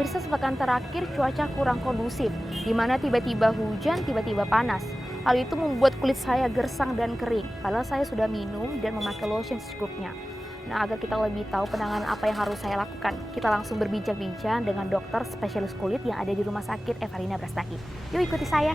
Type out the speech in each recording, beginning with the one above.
Pemirsa, sepekan terakhir cuaca kurang kondusif, di mana tiba-tiba hujan, tiba-tiba panas. Hal itu membuat kulit saya gersang dan kering, padahal saya sudah minum dan memakai lotion secukupnya. Nah, agar kita lebih tahu penanganan apa yang harus saya lakukan, kita langsung berbincang-bincang dengan dokter spesialis kulit yang ada di Rumah Sakit Evarina Brastagi. Yuk ikuti saya.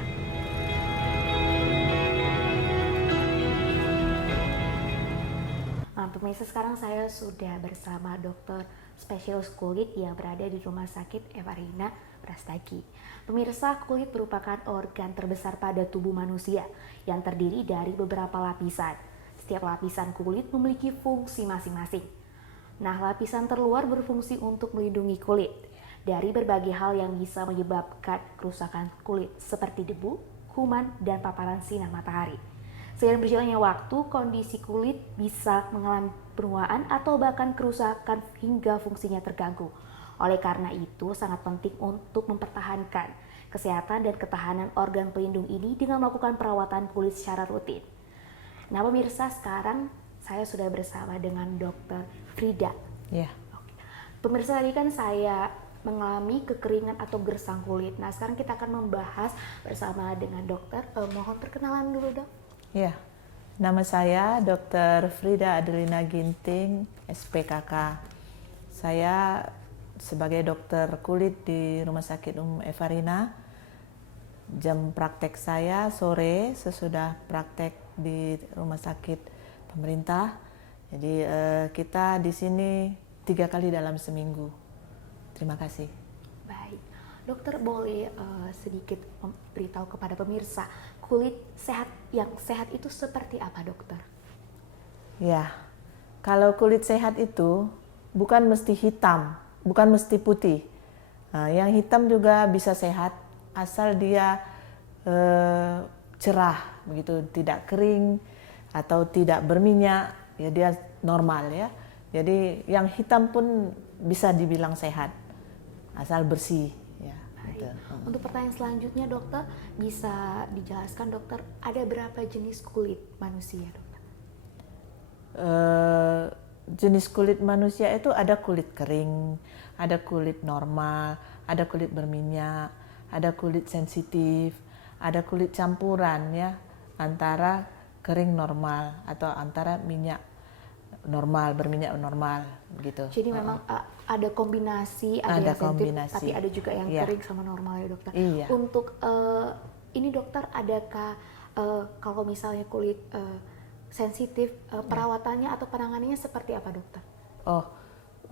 Nah, pemirsa, sekarang saya sudah bersama dokter spesialis kulit yang berada di Rumah Sakit Evarina Brastagi. Pemirsa, kulit merupakan organ terbesar pada tubuh manusia yang terdiri dari beberapa lapisan. Setiap lapisan kulit memiliki fungsi masing-masing. Nah, lapisan terluar berfungsi untuk melindungi kulit dari berbagai hal yang bisa menyebabkan kerusakan kulit seperti debu, kuman, dan paparan sinar matahari. Seiring berjalannya waktu, kondisi kulit bisa mengalami penuaan atau bahkan kerusakan hingga fungsinya terganggu. Oleh karena itu, sangat penting untuk mempertahankan kesehatan dan ketahanan organ pelindung ini dengan melakukan perawatan kulit secara rutin. Nah, pemirsa, sekarang saya sudah bersama dengan Dr. Frida. Ya. Pemirsa, tadi kan saya mengalami kekeringan atau gersang kulit. Nah, sekarang kita akan membahas bersama dengan dokter. Mohon perkenalan dulu, dok. Ya, nama saya Dr. Frida Adelina Ginting, SPKK. Saya sebagai dokter kulit di Rumah Sakit Evarina. Jam praktek saya sore sesudah praktek di rumah sakit pemerintah. Jadi kita di sini 3 kali dalam seminggu. Terima kasih. Baik, dokter boleh sedikit beritahu kepada pemirsa, kulit sehat yang sehat itu seperti apa, dokter? Ya, kalau kulit sehat itu bukan mesti hitam, bukan mesti putih. Nah, yang hitam juga bisa sehat asal dia cerah, begitu, tidak kering atau tidak berminyak, ya dia normal ya. Jadi yang hitam pun bisa dibilang sehat asal bersih. Ya, gitu. Untuk pertanyaan selanjutnya, dokter, bisa dijelaskan, dokter, ada berapa jenis kulit manusia, dokter? Jenis kulit manusia itu ada kulit kering, ada kulit normal, ada kulit berminyak, ada kulit sensitif, ada kulit campuran ya, antara kering normal atau antara minyak normal, berminyak normal gitu. Jadi memang ada kombinasi, ada yang sensitif, tapi ada juga yang kering sama normal ya, dokter. Iya. Untuk ini, dokter, adakah kalau misalnya kulit sensitif, perawatannya atau penanganannya seperti apa, dokter? Oh,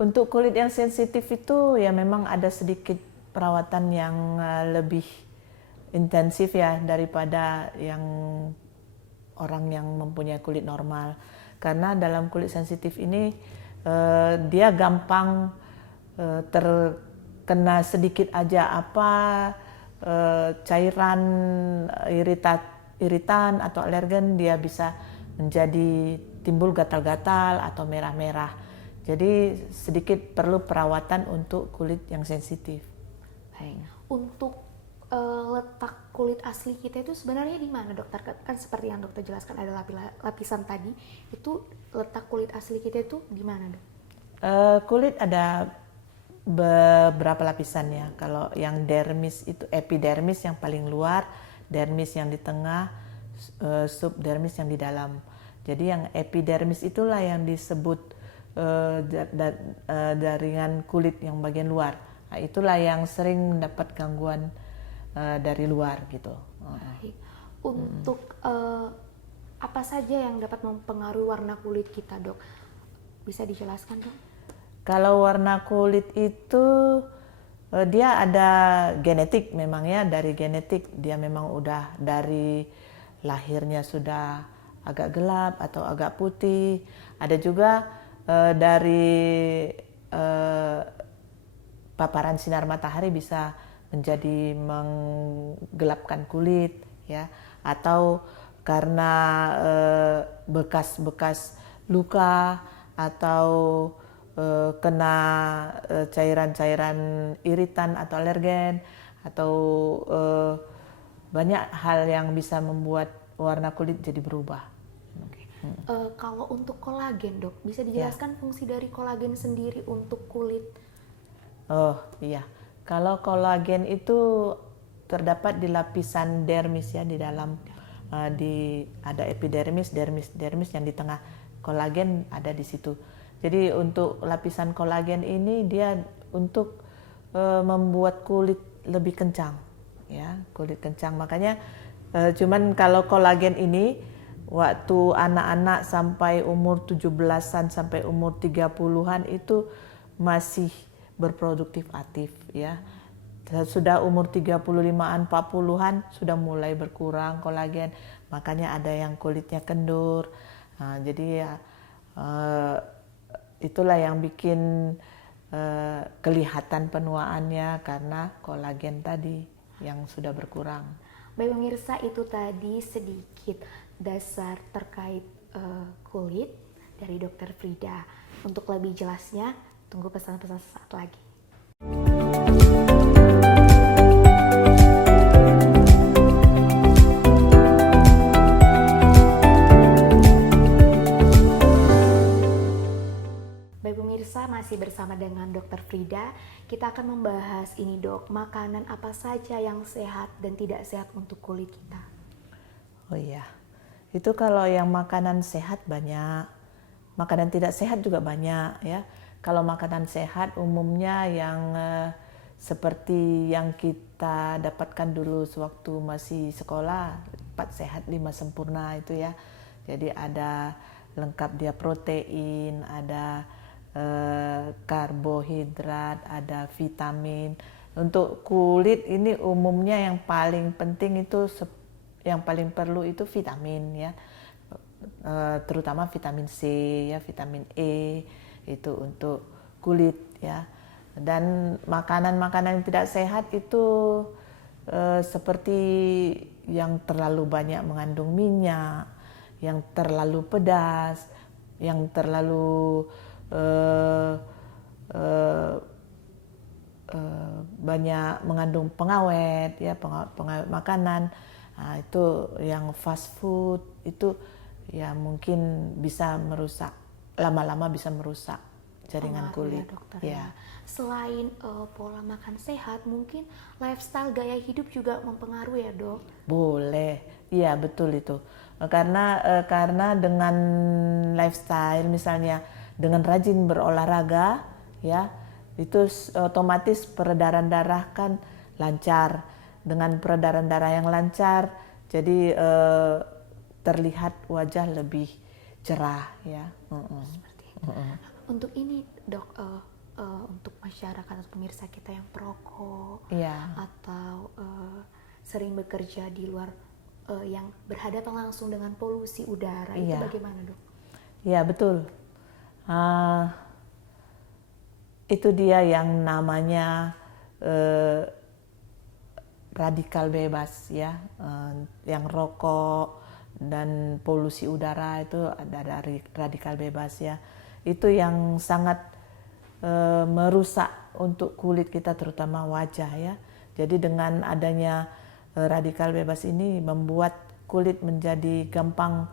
untuk kulit yang sensitif itu ya memang ada sedikit perawatan yang lebih intensif ya daripada yang orang yang mempunyai kulit normal. Karena dalam kulit sensitif ini dia gampang terkena sedikit aja apa cairan iritan atau alergen, dia bisa menjadi timbul gatal-gatal atau merah-merah. Jadi sedikit perlu perawatan untuk kulit yang sensitif. Baik. Untuk letak kulit asli kita itu sebenarnya di mana, dokter? Kan seperti yang dokter jelaskan ada lapisan tadi. Itu letak kulit asli kita itu di mana, dok? Kulit ada beberapa lapisan ya. Kalau yang dermis itu epidermis yang paling luar, dermis yang di tengah, subdermis yang di dalam. Jadi yang epidermis itulah yang disebut jaringan kulit yang bagian luar. Nah, itulah yang sering mendapat gangguan dari luar gitu. Baik. Untuk apa saja yang dapat mempengaruhi warna kulit kita, dok? Bisa dijelaskan, dok? Kalau warna kulit itu dia ada genetik memang ya, dari genetik dia memang udah dari lahirnya sudah agak gelap atau agak putih. Ada juga dari paparan sinar matahari bisa menjadi menggelapkan kulit ya, atau karena bekas-bekas luka atau kena cairan-cairan iritan atau alergen atau banyak hal yang bisa membuat warna kulit jadi berubah. Kalau untuk kolagen, dok, bisa dijelaskan fungsi dari kolagen sendiri untuk kulit? Oh iya, Kalau kolagen itu terdapat di lapisan dermis ya, di dalam ada epidermis, dermis yang di tengah. Kolagen ada di situ. Jadi untuk lapisan kolagen ini dia untuk membuat kulit lebih kencang, ya, kulit kencang. Makanya cuman kalau kolagen ini waktu anak-anak sampai umur 17-an sampai umur 30-an itu masih berproduktif aktif ya. Sudah umur 35-an, 40-an sudah mulai berkurang kolagen. Makanya ada yang kulitnya kendur. Nah, jadi ya itulah yang bikin kelihatan penuaannya karena kolagen tadi yang sudah berkurang. Baik pemirsa, itu tadi sedikit dasar terkait kulit dari Dokter Frida. Untuk lebih jelasnya, tunggu pesan-pesan sesaat lagi. Baik pemirsa, masih bersama dengan Dokter Frida. Kita akan membahas ini dok, makanan apa saja yang sehat dan tidak sehat untuk kulit kita. Oh iya, itu kalau yang makanan sehat banyak, makanan tidak sehat juga banyak ya. Kalau makanan sehat umumnya yang seperti yang kita dapatkan dulu sewaktu masih sekolah, 4 sehat 5 sempurna itu ya. Jadi ada lengkap dia protein, ada karbohidrat, ada vitamin. Untuk kulit ini umumnya yang paling penting itu, yang paling perlu itu vitamin ya, terutama vitamin C ya, vitamin E itu untuk kulit ya. Dan makanan-makanan yang tidak sehat itu seperti yang terlalu banyak mengandung minyak, yang terlalu pedas, yang terlalu banyak mengandung pengawet ya, pengawet makanan. Nah, itu yang fast food itu ya mungkin bisa merusak, lama-lama bisa merusak jaringan kulit. Ya, dokter, ya. Selain pola makan sehat, mungkin lifestyle gaya hidup juga mempengaruhi ya dok? Boleh, iya betul itu. Karena dengan lifestyle misalnya dengan rajin berolahraga ya, itu otomatis peredaran darah kan lancar. Dengan peredaran darah yang lancar, jadi terlihat wajah lebih cerah ya. Seperti itu. Untuk ini dok, untuk masyarakat atau pemirsa kita yang perokok atau sering bekerja di luar, yang berhadapan langsung dengan polusi udara, itu bagaimana dok? Iya betul. Itu dia yang namanya radikal bebas ya, yang rokok dan polusi udara itu ada dari radikal bebas ya. Itu yang sangat merusak untuk kulit kita, terutama wajah ya. Jadi dengan adanya radikal bebas ini membuat kulit menjadi gampang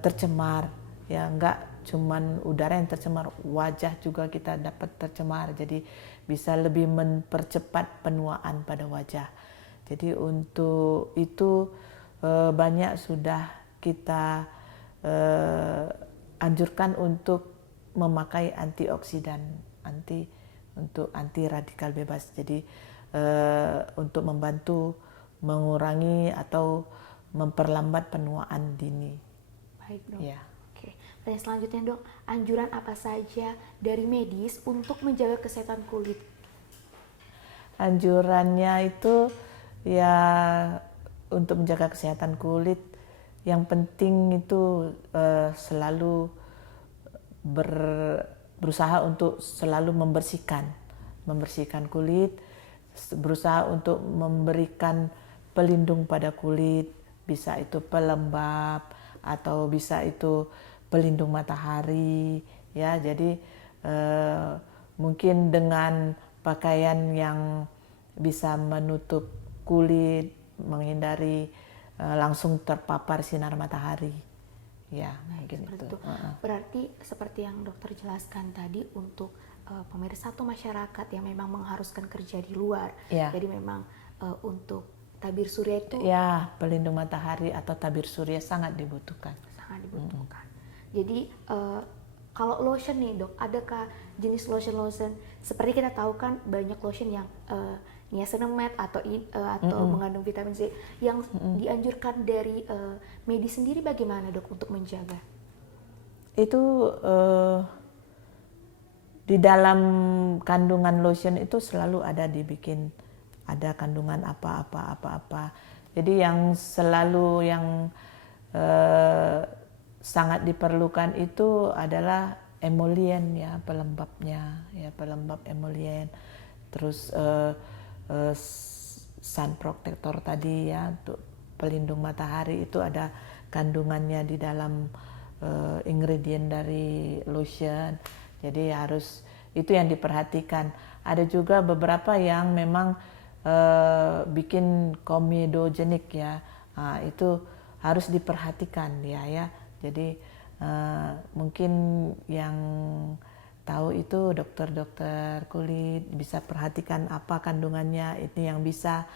tercemar ya, enggak cuman udara yang tercemar, wajah juga kita dapat tercemar. Jadi bisa lebih mempercepat penuaan pada wajah. Jadi untuk itu banyak sudah kita anjurkan untuk memakai antioksidan, untuk anti radikal bebas. Jadi untuk membantu mengurangi atau memperlambat penuaan dini. Baik dok. Ya. Dan selanjutnya dok, anjuran apa saja dari medis untuk menjaga kesehatan kulit? Anjurannya itu ya untuk menjaga kesehatan kulit, yang penting itu selalu berusaha untuk selalu membersihkan kulit, berusaha untuk memberikan pelindung pada kulit, bisa itu pelembab atau bisa itu pelindung matahari ya. Jadi mungkin dengan pakaian yang bisa menutup kulit, menghindari langsung terpapar sinar matahari Ya, Baik, mungkin seperti itu. itu. Berarti seperti yang dokter jelaskan tadi untuk pemirsa atau masyarakat yang memang mengharuskan kerja di luar. Ya. Jadi memang untuk tabir surya itu Ya, pelindung matahari atau tabir surya sangat dibutuhkan. sangat dibutuhkan. Jadi kalau lotion nih dok, adakah jenis lotion seperti kita tahu kan banyak lotion yang niacinamide atau mengandung vitamin C yang dianjurkan dari medis sendiri, bagaimana dok untuk menjaga? Itu di dalam kandungan lotion itu selalu ada dibikin, ada kandungan apa. Jadi yang selalu yang sangat diperlukan itu adalah emollient ya, pelembabnya ya, pelembab emollient. Terus sun protector tadi ya, untuk pelindung matahari itu ada kandungannya di dalam ingredient dari lotion. Jadi harus itu yang diperhatikan. Ada juga beberapa yang memang bikin komedogenik ya. Itu harus diperhatikan ya. Jadi mungkin yang tahu itu dokter-dokter kulit bisa perhatikan apa kandungannya, ini yang bisa,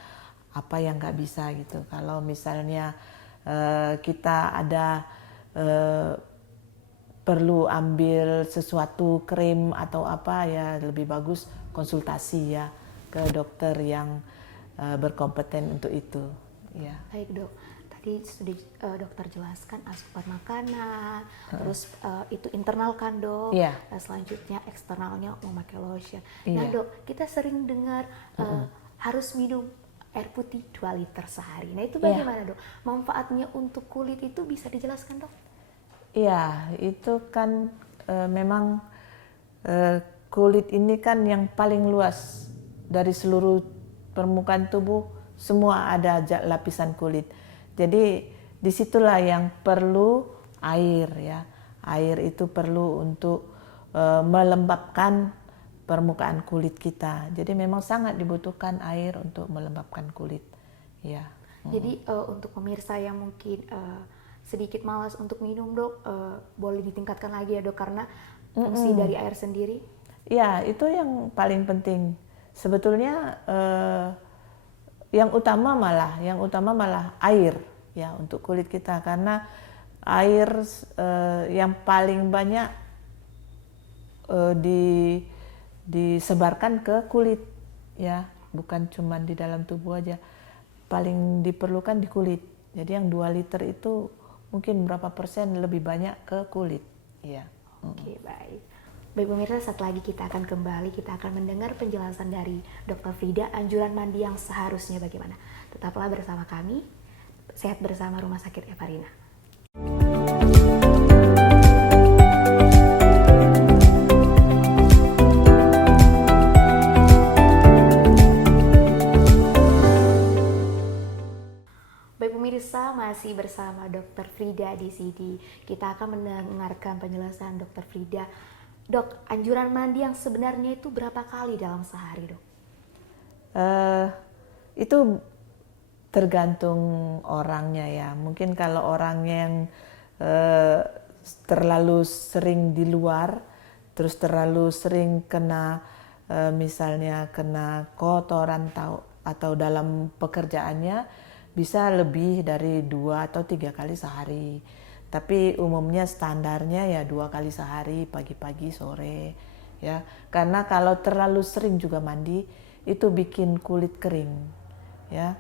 apa yang nggak bisa gitu. Kalau misalnya kita ada perlu ambil sesuatu krim atau apa ya, lebih bagus konsultasi ya ke dokter yang berkompeten untuk itu ya. Baik dok, tadi sudah dokter jelaskan asupan makanan, terus itu internal kan dok, selanjutnya eksternalnya memakai lotion. Nah dok, kita sering dengar harus minum air putih 2 liter sehari. Nah itu bagaimana dok? Manfaatnya untuk kulit itu bisa dijelaskan dok? Iya, itu kan memang kulit ini kan yang paling luas dari seluruh permukaan tubuh, semua ada lapisan kulit. Jadi disitulah yang perlu air ya. Air itu perlu untuk melembabkan permukaan kulit kita. Jadi memang sangat dibutuhkan air untuk melembabkan kulit. Ya. Jadi untuk pemirsa yang mungkin sedikit malas untuk minum dok, boleh ditingkatkan lagi ya dok, karena fungsi dari air sendiri. Ya, itu yang paling penting. Sebetulnya yang utama malah air ya untuk kulit kita, karena air yang paling banyak disebarkan ke kulit ya, bukan cuma di dalam tubuh aja. Paling diperlukan di kulit. Jadi yang 2 liter itu mungkin berapa persen lebih banyak ke kulit ya. Oke, baik. Baik pemirsa, setelah lagi kita akan kembali, kita akan mendengar penjelasan dari Dr. Frida, anjuran mandi yang seharusnya bagaimana. Tetaplah bersama kami, sehat bersama Rumah Sakit Evarina. Baik pemirsa, masih bersama Dr. Frida di sini. Kita akan mendengarkan penjelasan Dr. Frida. Dok, anjuran mandi yang sebenarnya itu berapa kali dalam sehari, dok? Itu tergantung orangnya ya. Mungkin kalau orang yang terlalu sering di luar, terus terlalu sering kena misalnya kena kotoran atau dalam pekerjaannya, bisa lebih dari 2 atau 3 kali sehari. Tapi umumnya standarnya ya 2 kali sehari, pagi-pagi, sore ya. Karena kalau terlalu sering juga mandi itu bikin kulit kering ya.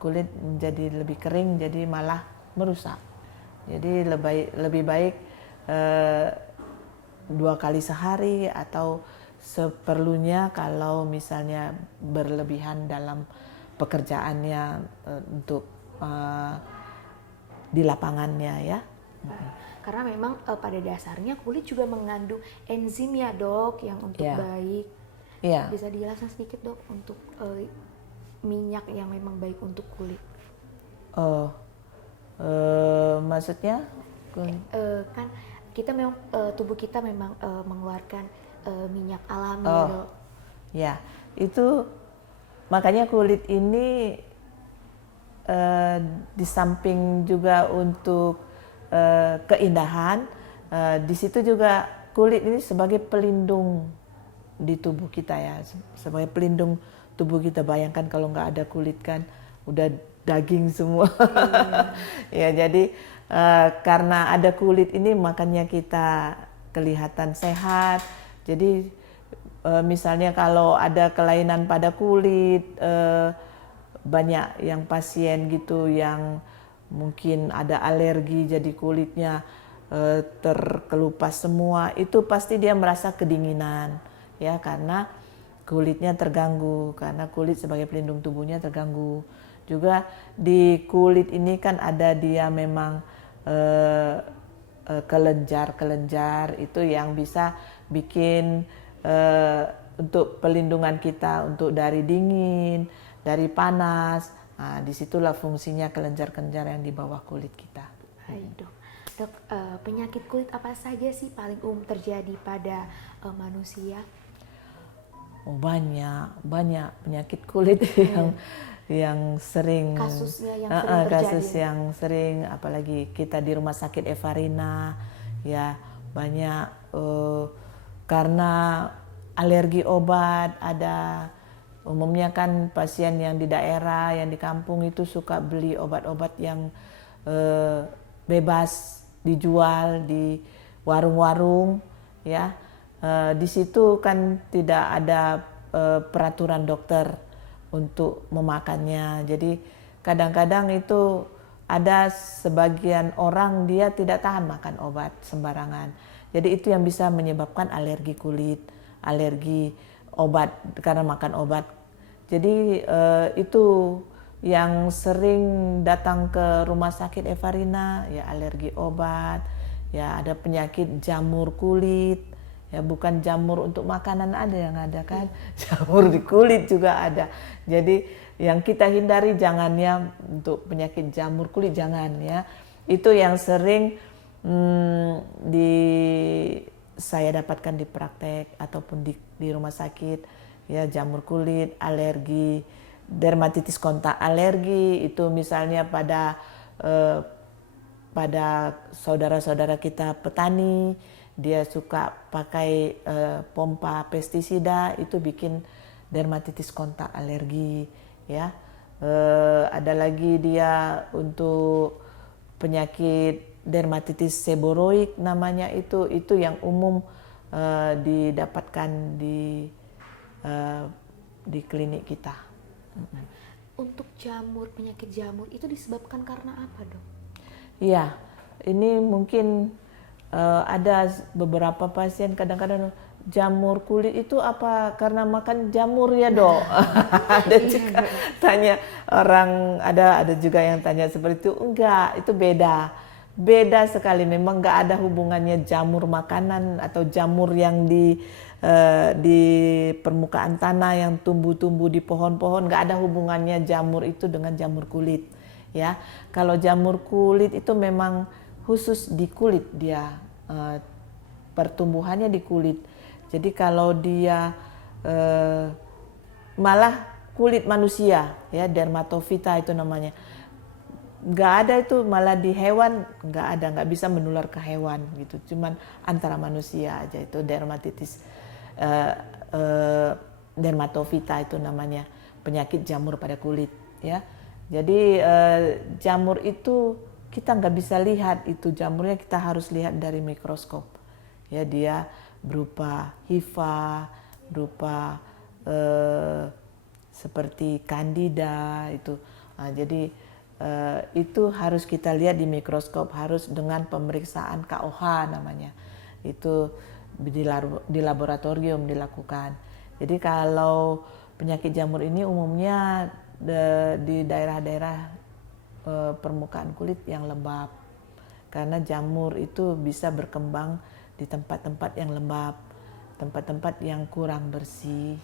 Kulit menjadi lebih kering, jadi malah merusak. Jadi lebih baik 2 kali sehari, atau seperlunya kalau misalnya berlebihan dalam pekerjaannya untuk di lapangannya ya. Karena memang pada dasarnya kulit juga mengandung enzim ya dok, yang untuk baik. Bisa dijelaskan sedikit dok untuk minyak yang memang baik untuk kulit? Maksudnya? Kan kita memang tubuh kita memang mengeluarkan minyak alami ya dok. Ya, itu makanya kulit ini di samping juga untuk keindahan. Di situ juga kulit ini sebagai pelindung di tubuh kita ya, sebagai pelindung tubuh kita. Bayangkan kalau nggak ada kulit kan udah daging semua. Ya, jadi karena ada kulit ini makanya kita kelihatan sehat. Jadi misalnya kalau ada kelainan pada kulit, banyak yang pasien gitu yang mungkin ada alergi jadi kulitnya terkelupas semua, itu pasti dia merasa kedinginan ya, karena kulitnya terganggu, karena kulit sebagai pelindung tubuhnya terganggu. Juga di kulit ini kan ada dia memang kelenjar itu yang bisa bikin untuk pelindungan kita untuk dari dingin, dari panas. Nah, disitulah fungsinya kelenjar-kelenjar yang di bawah kulit kita. Baik, Dok. Dok, penyakit kulit apa saja sih paling umum terjadi pada manusia? Oh, banyak penyakit kulit yang sering Kasusnya yang sering terjadi. kasus yang sering, apalagi kita di rumah sakit Evarina ya, banyak karena alergi obat. Ada umumnya kan pasien yang di daerah, yang di kampung itu suka beli obat-obat yang bebas dijual di warung-warung ya. Di situ kan tidak ada peraturan dokter untuk memakannya. Jadi kadang-kadang itu ada sebagian orang dia tidak tahan makan obat sembarangan. Jadi itu yang bisa menyebabkan alergi kulit, alergi obat karena makan obat. Jadi itu yang sering datang ke rumah sakit Evarina ya, alergi obat, ya ada penyakit jamur kulit. Ya, bukan jamur untuk makanan ada yang ada kan, jamur di kulit juga ada. Jadi yang kita hindari jangannya untuk penyakit jamur kulit, jangan ya. Itu yang sering saya dapatkan di praktek ataupun di rumah sakit ya, jamur kulit, alergi, dermatitis kontak alergi itu misalnya pada saudara-saudara kita petani, dia suka pakai pompa pestisida, itu bikin dermatitis kontak alergi ya. Ada lagi dia untuk penyakit dermatitis seboroik namanya, itu yang umum didapatkan di klinik kita. Untuk jamur, penyakit jamur itu disebabkan karena apa, Dok? Iya, ini mungkin ada beberapa pasien kadang-kadang jamur kulit itu apa karena makan jamur ya, Dok? Ada juga tanya orang, ada juga yang tanya seperti itu. Enggak, itu beda sekali. Memang enggak ada hubungannya jamur makanan atau jamur yang di permukaan tanah yang tumbuh-tumbuh di pohon-pohon, enggak ada hubungannya jamur itu dengan jamur kulit ya. Kalau jamur kulit itu memang khusus di kulit, dia pertumbuhannya di kulit. Jadi kalau dia malah kulit manusia ya, dermatofita itu namanya, nggak ada itu, malah di hewan nggak ada, nggak bisa menular ke hewan gitu, cuman antara manusia aja itu dermatitis dermatofita itu namanya, penyakit jamur pada kulit ya. Jadi jamur itu kita nggak bisa lihat itu jamurnya, kita harus lihat dari mikroskop ya, dia berupa hifa, berupa seperti candida itu. Nah, jadi itu harus kita lihat di mikroskop, harus dengan pemeriksaan KOH namanya, itu di laboratorium dilakukan. Jadi kalau penyakit jamur ini umumnya di daerah-daerah permukaan kulit yang lembab, karena jamur itu bisa berkembang di tempat-tempat yang lembab, tempat-tempat yang kurang bersih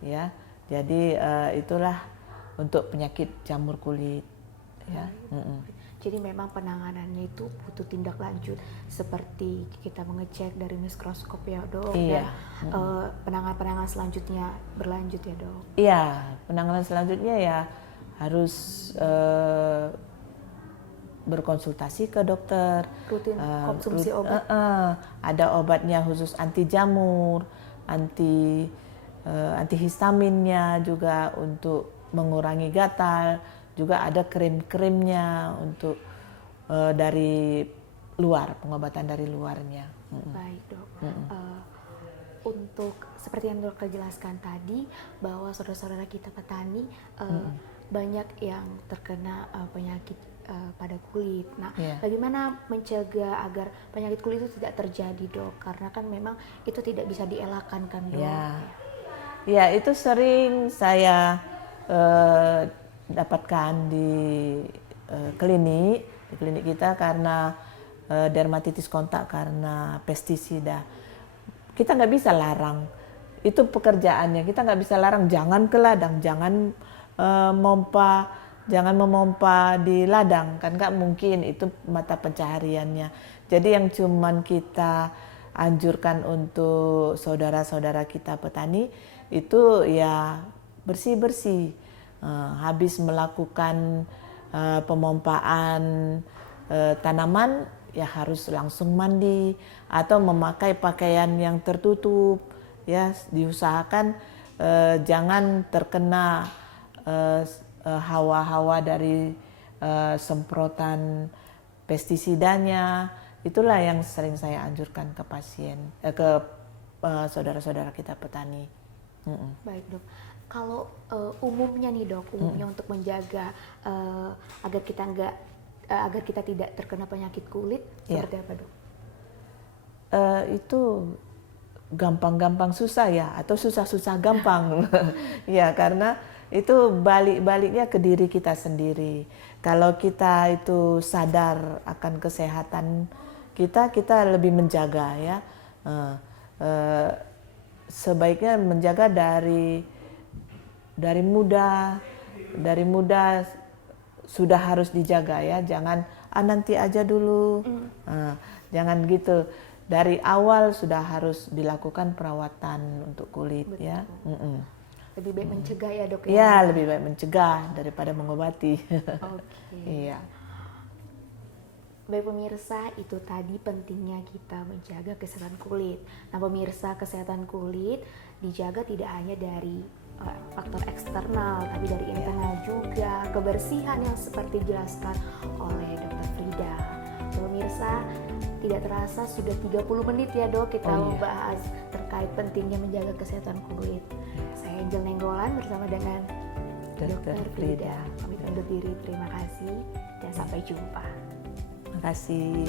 ya. Jadi itulah untuk penyakit jamur kulit ya. Jadi memang penanganannya itu butuh tindak lanjut, seperti kita mengecek dari mikroskop ya, Dok. Iya. Dan penanganan selanjutnya berlanjut ya, Dok. Iya, penanganan selanjutnya ya harus berkonsultasi ke dokter. Rutin konsumsi obat. Ada obatnya khusus anti jamur, antihistaminnya juga untuk mengurangi gatal. Juga ada krim-krimnya untuk dari luar, pengobatan dari luarnya. Baik dok. Untuk seperti yang dokter jelaskan tadi bahwa saudara-saudara kita petani banyak yang terkena penyakit pada kulit. Nah, bagaimana mencegah agar penyakit kulit itu tidak terjadi, dok? Karena kan memang itu tidak bisa dielakkan kan, dok? Ya, itu sering saya dapatkan di klinik kita karena dermatitis kontak karena pestisida. Kita nggak bisa larang, itu pekerjaannya. Kita nggak bisa larang, jangan ke ladang, jangan memompa di ladang, kan nggak mungkin, itu mata pencahariannya. Jadi yang cuman kita anjurkan untuk saudara-saudara kita petani itu ya bersih-bersih. Habis melakukan pemompaan tanaman ya harus langsung mandi atau memakai pakaian yang tertutup, ya diusahakan jangan terkena hawa-hawa dari semprotan pestisidanya. Itulah yang sering saya anjurkan ke pasien, ke saudara-saudara kita petani. Baik dok, kalau umumnya nih dok, untuk menjaga agar kita tidak terkena penyakit kulit, seperti apa dok? Itu gampang-gampang susah ya, atau susah-susah gampang. Ya, karena itu balik-baliknya ke diri kita sendiri. Kalau kita itu sadar akan kesehatan kita lebih menjaga ya. Sebaiknya menjaga dari muda sudah harus dijaga ya, jangan nanti aja dulu, jangan gitu. Dari awal sudah harus dilakukan perawatan untuk kulit. Betul. Ya. Lebih baik mencegah ya dok ya? Ya, lebih baik mencegah daripada mengobati. Oke. Iya. Baik pemirsa, itu tadi pentingnya kita menjaga kesehatan kulit. Nah pemirsa, kesehatan kulit dijaga tidak hanya dari faktor eksternal, tapi dari internal juga, kebersihan yang seperti dijelaskan oleh Dr. Frida. Pemirsa, tidak terasa sudah 30 menit ya dok kita membahas terkait pentingnya menjaga kesehatan kulit. Saya Angel Nenggolan bersama dengan Dr. Frida. Pamit undur diri, terima kasih dan sampai jumpa. Terima kasih.